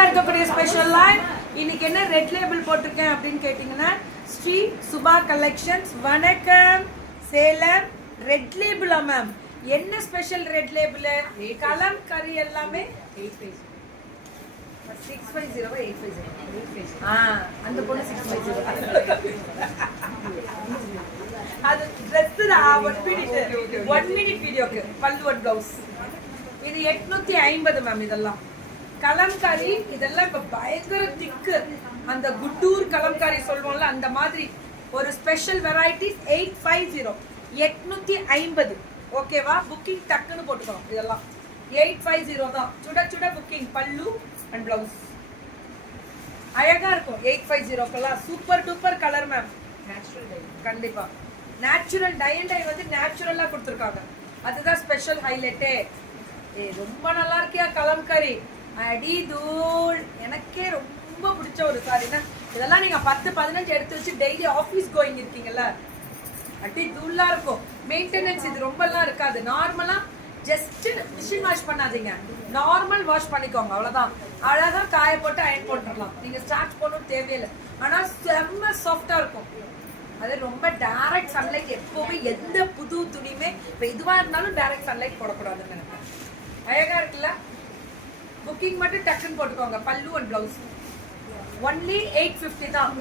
சூப்பரா இருக்கக்கூடிய special line. இன்னைக்கு என்ன ரெட் லேபிள் போட்டிருக்கேன் அப்படின்னு கேட்டீங்கன்னா, ஸ்ரீ சுபா கலெக்ஷன்ஸ். வணக்கம் சேலம். ரெட் லேபிளா மேம்? என்ன special red label? Kalamkari எல்லாமே 650 அந்த பொண்ணு 650. அது ட்ரெஸ் தான். 1 மினிட் வீடியோக்கு பல்லு ஒன் பிளவுஸ். இது 850 மேம். இதெல்லாம் கலம்காரி. இதெல்லாம் இப்ப பயங்கர திக்கு. அந்த குட்டூர் கலம்காரி சொல்லுவோம்ல, அந்த மாதிரி ஒரு ஸ்பெஷல் வெரைட்டிஸ். 850 ஓகேவா? புக்கிங் டக்குன்னு போட்டுக்கணும். இதெல்லாம் 850 தான். சுட சுட புக்கிங். பல்லு அண்ட் பிளவுஸ் அழகா இருக்கும். 850க்கெல்லாம் சூப்பர் டூப்பர் கலர் மேம். கண்டிப்பா நேச்சுரல் டை அண்ட் டை வந்து நேச்சுரலா கொடுத்துருக்காங்க. அதுதான் ஸ்பெஷல் ஹைலைட்டே. ரொம்ப நல்லா இருக்கியா கலம்கரி? அடி தூள். எனக்கே ரொம்ப பிடிச்ச ஒரு சாரினா இதெல்லாம். நீங்க 10-15 எடுத்து வச்சு டெய்லி ஆஃபீஸ் கோயிங் இருக்கீங்கல்ல, அடி தூளா இருக்கும். மெயின்டெனன்ஸ் இது ரொம்ப எல்லாம் இருக்காது. நார்மலா ஜஸ்ட் மிஷின் வாஷ் பண்ணாதீங்க, நார்மல் வாஷ் பண்ணிக்கோங்க, அவ்வளவுதான். அழகா காய போட்டு அயன் போட்டுடலாம். நீங்க ஸ்டார்ச் போடணும் தேவையில்லை. ஆனா செம்ம சாஃப்டா இருக்கும். அது ரொம்ப டைரக்ட் சன்லைட் எப்பவுமே எந்த புது துணியுமே இப்போ இதுவா இருந்தாலும் டைரக்ட் சன்லைட் போடக்கூடாதுன்னு நினைப்பேன். அழகா இருக்குல்ல? புக்கிங் மட்டும் டக்குன்னு போட்டுக்கோங்க. பல்லு அண்ட் பிளவுஸ் ஒன்லி 850 தான்.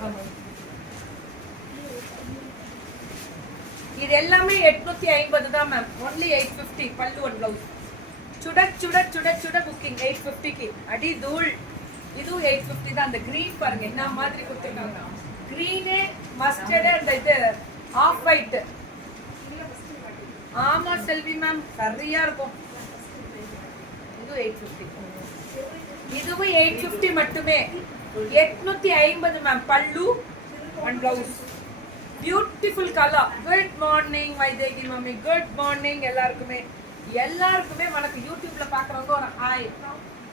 இது எல்லாமே 850 தான் மேம். ஒன்லி 850 பல்லு அண்ட் பிளவுஸ். சுட சுட சுட சுட புக்கிங் 850க்கு. அடி தூள். இதுவும் 850 தான். அந்த கிரீன் பாருங்க என்ன மாதிரி கொடுத்துருக்காங்க. கிரீனு மஸ்டர்டு அந்த இது ஆஃப் ஒயிட். ஆமா செல்வி மேம், சரியா இருக்கும். இதுவும் 850. இதுவும் 850 மட்டுமே. 850 மேம். பல்லு and blouse. Beautiful colour. Good morning Vaidehi mummy. Good morning எல்லாருக்குமே. எல்லாருக்குமே வணக்கம். யூடியூப்ல பாக்குறவங்க ஒரு ஹாய்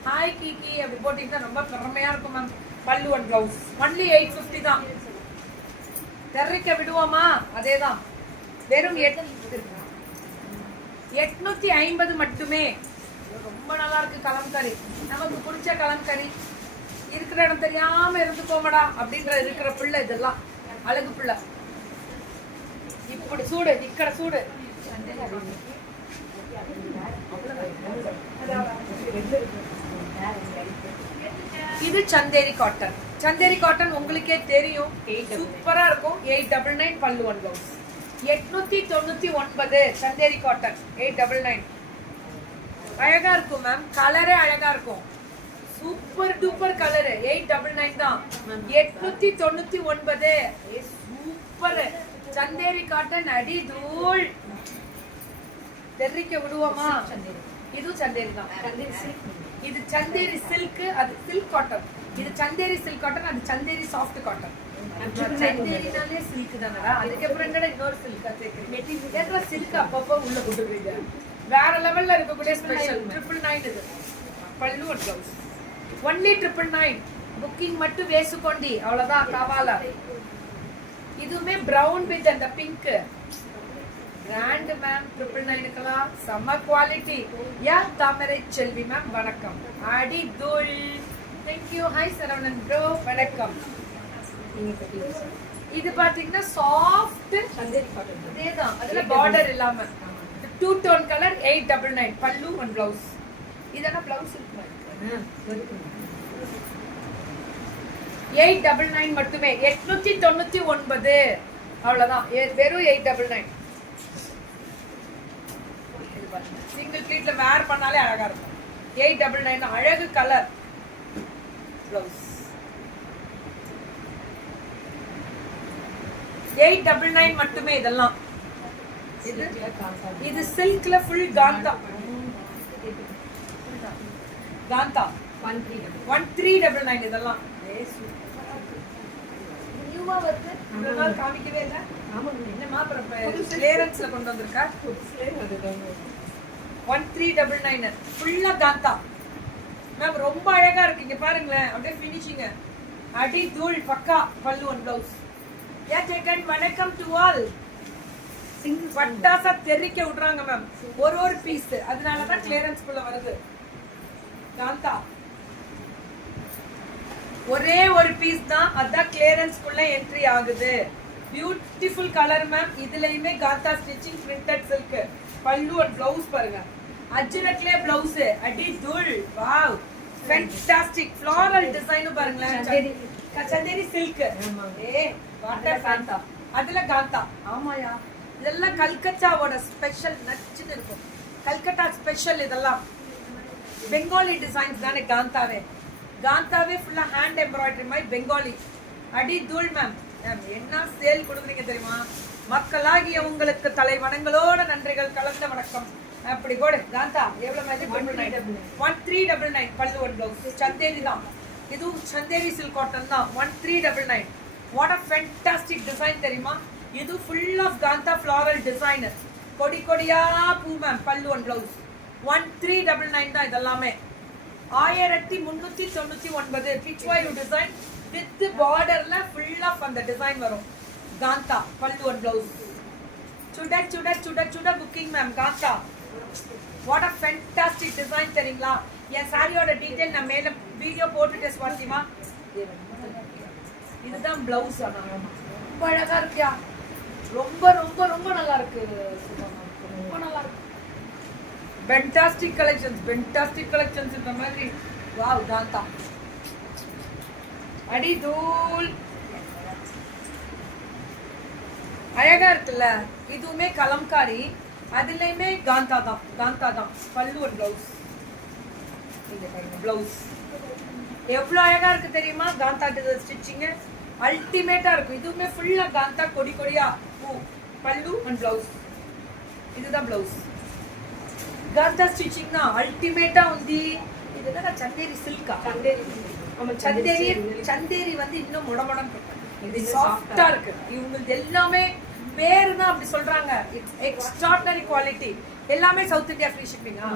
ஹாய் கீகி அப்படி போட்டீங்கன்னா ரொம்ப பெருமையா இருக்கும் மேம். பல்லு அண்ட் பிளவுஸ் ஒன்லி 850 தான். தெரிவிக்க விடுவோமா? அதேதான். வெறும் 850 மட்டுமே. ரொம்ப நல்லா இருக்கு கலம்கரி. நமக்கு பிடிச்ச கலம்கரி. இருக்கிற இடம் தெரியாம இருந்துக்கோமடா அப்படின்ற இருக்கிற பிள்ளை. இதெல்லாம் அழகு பிள்ளை. இப்படி சூடு இக்கட சூடு. இது சந்தேரி காட்டன். சந்தேரி காட்டன் உங்களுக்கே தெரியும், சூப்பரா இருக்கும். 899 பல்லு ஒன் பிளவுஸ். 899 சந்தேரி காட்டன் 899. அழகா இருக்கும் மேம். கலரே அழகா இருக்கும். Super duper colour. 899 தான். 899. Super Chanderi cotton. அடி தூள். தெரிவிக்க விடுவோமா? இதுவும் சந்தேரி தான். இது சந்தேரி சில்க், அது சில்க் காட்டன். இது சந்தேரி சில்க் காட்டன், அது சந்தேரி சாஃப்ட் காட்டன். சந்தேரினாலே சில்க் தானடா. அதுக்கப்புறம் என்னடா இன்னொரு சில்கா சேர்க்கிறீங்க? சில்க் அப்பப்போ உள்ள கொடுத்துருவீங்க. வேற லெவல்ல இருக்கக்கூடிய ஸ்பெஷல் 999 இது. பல்லு அண்ட் பிளவுஸ் ஒன்லி 999. புக்கிங் மட்டும் வேசுக்கொண்டி அவ்வளவுதான். கவாலா. இதுவுமே பிரவுன் வித் அந்த பிங்க். Grand ma'am. 999க்கெல்லாம் செம்ம குவாலிட்டி. யா தாமரை செல்வி மேம் வணக்கம். அடி தூள். தேங்க்யூ. ஹாய் சரவணன் ப்ரோ வணக்கம். இது பாத்தீங்கன்னா சாஃப்ட் சந்தேரி காட்டன். அதேதான். அதுல பார்டர் இல்லாம 2 டோன் கலர். 899 பல்லு அண்ட் பிளவுஸ். இதெல்லாம் பிளவுஸ் இருக்கு. 899 மட்டுமே. 899 அவ்வளவுதான். வெறும் 899. சிங்கிள் ப்ளீட்ல வேர் பண்ணாலே அழகா இருக்கும். 899 அழகு கலர். பிளவுஸ் 899 மட்டுமே. இதெல்லாம் இது சில்க்ல ஃபுல் காந்தா. காந்தா 1399. இதெல்லாம் நியூவா வருது. இவ்வளவு நாள் காமிக்கவே இல்லை. என்னமா கிளியரன்ஸ்ல கொண்டு வந்திருக்கா? 1399 ஃபுல்லா காந்தா மேம். ரொம்ப அழகா இருக்கு. இங்க பாருங்களேன், அப்படியே ஃபினிஷிங். அடி தூள் பக்கா. பல்லு ஒன் பிளவுஸ். யா ஜெகன் வணக்கம் டு ஆல். பட்டாசா தெரிக்க விடுறாங்க மேம். ஒரு பீஸ். அதனாலதான் கிளியரன்ஸ் குள்ள வருது. காந்தா ஒரே ஒரு பீஸ் தான், அதான் கிளியரன்ஸ்க்குள்ள என்ட்ரி ஆகுது. Beautiful colour ma'am. இதுலயுமே காந்தா ஸ்டிச்சிங் பிரிண்டட் சில்க். பல்லு அண்ட் பிளவுஸ் பாருங்க, அஜ்ரக்லே பிளவுஸ். அடி தூள். Wow, fantastic. ஃப்ளோரல் டிசைன் பாருங்களேன். சந்தேரி சில்க். ஏ வாட்டர் காந்தா, அதுல காந்தா. ஆமாயா, இதெல்லாம் கல்கத்தாவோட ஸ்பெஷல். நச்சுன்னு இருக்கும் கல்கத்தா ஸ்பெஷல். இதெல்லாம் பெங்காலி டிசைன்ஸ் தானே காந்தாவே. காந்தாவே ஃபுல்லா ஹேண்ட் எம்ப்ராய்டரி மாதிரி பெங்காலி. அடி தூள் மேம். என்ன சேல் கொடுக்குறீங்க தெரியுமா? மக்களாகிய உங்களுக்கு தலை வணங்களோட நன்றிகள் கலந்த வணக்கம். அப்படி போடு. காந்தா எவ்வளவு மேஜிக்? 1399 பல்லு ஒன் பிளவுஸ். சந்தேரி தான், இதுவும் சந்தேரி சில்க் காட்டன் தான். 1399. வாட் அ ஃபேண்டாஸ்டிக் டிசைன் தெரியுமா? இது full of kantha floral design. கொடி கொடியா பூ மேம். பல்லு ஒன் பிளவுஸ். 1399 தான் இதெல்லாமே. 1399 கிச்வாயு டிசைன் வித் பார்டர்ல ஃபுல் ஆஃப் அந்த டிசைன் வரும். Kantha pallu one blouse. சுட சுட சுட சுட booking ma'am. Kantha what a fantastic design தெரியுங்களா? என் சாரியோட டீடைல் நான் மேல வீடியோ போட்டுட்டு ஸ்வாதிமா. இதுதான் பிளவுஸ். ரொம்ப அழகா இருக்கியா? ரொம்ப ரொம்ப ரொம்ப நல்லா இருக்கு. ரொம்ப நல்லா இருக்கு. Fantastic collections, fantastic collections. இந்த மாதிரி வாவ். காந்தா அடி தூள். அழகா இருக்குல்ல? இதுவுமே கலம்காரி, அதுலயுமே காந்தா தான். காந்தா தான் பல்லு ஒரு பிளவுஸ். பிளவுஸ் எவ்வளவு அழகா இருக்கு தெரியுமா? காந்தா ஸ்டிச்சிங் அல்டிமேட்டா இருக்கும். இதுவுமே ஃபுல்லா காந்தா கொடி கொடியா பூ. பல்லு அண்ட் பிளவுஸ். இதுதான் பிளவுஸ். காந்தா ஸ்டிச்சிங் தான் அல்டிமேட்டா ఉంది. இதுதான் சந்தேரி சில்கா. சந்தேரி சந்தேரி வந்து இன்னும் முடமுடம் இது சாஃப்டா இருக்கு. இவங்களுக்கு எல்லாமே பேரு தான் அப்படி சொல்றாங்க. It's extraordinary quality. எல்லாமே சவுத் இந்தியா ஃப்ரீ ஷிப்பிங்கா?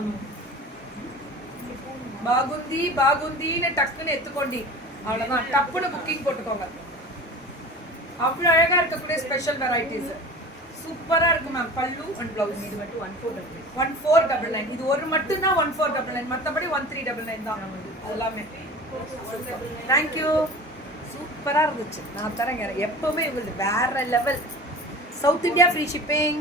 பாகுந்தி பாகுந்தின்னு டக்குன்னு எத்துக்கொண்டி அவ்வளவுதான். டப்புன்னு புக்கிங் போட்டுக்கோங்க. அவ்வளவு அழகா இருக்கக்கூடிய ஸ்பெஷல் வெரைட்டிஸ். சூப்பரா இருக்கு மேம். பல்லு அண்ட் பிளவுஸ். இது மட்டும் 1499. இது ஒரு மட்டும் தான் 1499. மத்தபடி 1399 தான் எல்லாமே. தேங்க்யூ. சூப்பரா இருந்துச்சு. நான் தரேங்க. எப்பவுமே இவங்களுக்கு வேற level. South India free shipping.